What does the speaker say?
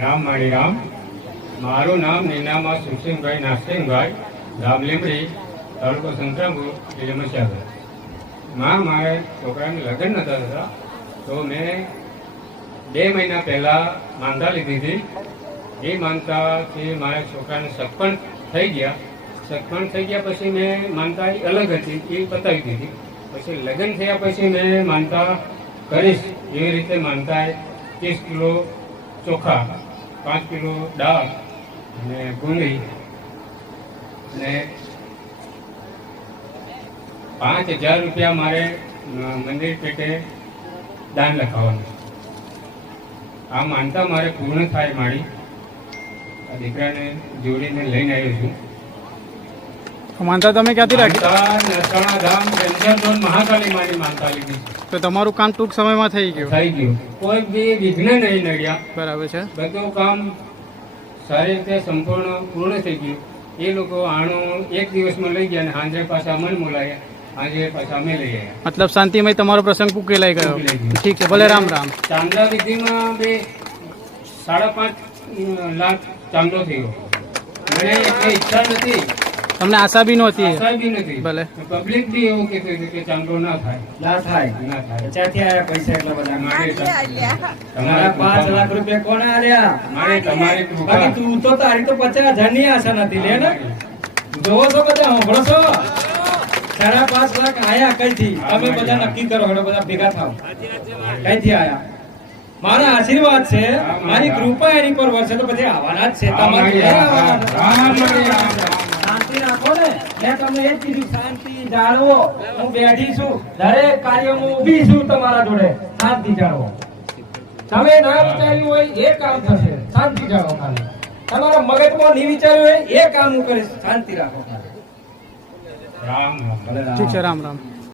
રામ માળી રામ. મારું નામ નીનામા સુખસિંહભાઈ નાસિંગભાઈ, ગામ લીમડી, તાલુકો સંતરામપુર, જિલ્લો મહીસાગર. મારે છોકરાને લગ્ન નહોતા થતા, તો મેં 2 મહિના પહેલાં માનતા લીધી હતી. એ માનતાથી મારા છોકરાને સગપણ થઈ ગયા. સગપણ થઈ ગયા પછી મેં માનતા અલગ હતી, એ બતાવી દીધી. પછી લગ્ન થયા પછી મેં માનતા કરીશ એવી રીતે માનતા 30 કિલો ચોખા, 5 કિલો દાળ અને બુંદી અને 5000 રૂપિયા મારે મંદિર પેટે દાન લખાવવાનું. આ માનતા મારે પૂર્ણ થાય મારી. આ દીકરાને જોડીને લઈને આવ્યો છું. માનતા તમે ક્યાંથી રાખી? નરસાણા ધામ જંજરધોન મહાકાળી માની માનતા લીધી. તો તમારું કામ ટૂંક સમયમાં થઈ ગયું? થઈ ગયું. કોઈ બી વિઘ્ન નહીં નડ્યા. બરાબર છે. બધું કામ સારી રીતે સંપૂર્ણ પૂર્ણ થઈ ગયું. એ લોકો આણું 1 દિવસમાં લઈ ગયા અને સાંજે પાછા મન મોલાયા. આજે પાછા અમે લઈ આવ્યા. મતલબ શાંતિમય તમારો પ્રસંગ ઉકેલાઈ ગયો. ઠીક છે, ભલે. રામ રામ. ચાંદા વિધિમાં 5.5 લાખ ચાંદો થયો. મને એટલી ઈચ્છા નથી, તમને આશા બી નહોતી? આશા બી નથી. ભલે. પબ્લિક બી એવું કહેતું હતું કે ચાંદો ના થાય. ક્યાંથી આયા પૈસા એટલા બધા? તમારા 5 લાખ રૂપિયા કોને આલ્યા? મારે તમારી કૃપા. બાકી તું તો તારી તો 50,000 ની આશા નથી. લે ને, જોવો છો બધા, સાંભળો છો? 5.5 લાખ આયા કઈથી? તમે બધા નક્કી કરો, હેડો બધા ભેગા થાવ. કઈથી આયા? મારા આશીર્વાદ છે, મારી કૃપા એની પર વરસે તો પછી આવવાના જ છે. તમારે શાંતિ રાખો ને. મેં તમને એ જ કીધું, શાંતિ જાળવો. હું બેઠી છું, દરેક કાર્યમાં ઊભી છું તમારા જોડે. શાંતિ જાળવો. તમે ના વિચાર્યું હોય એ કામ થશે. શાંતિ જાળવો. ખાલી તમારા મગજમાં નહીં વિચાર્યું હોય એ કામ હું કરીશ. શાંતિ રાખો. રામ. ઠીક છે. રામ રામ.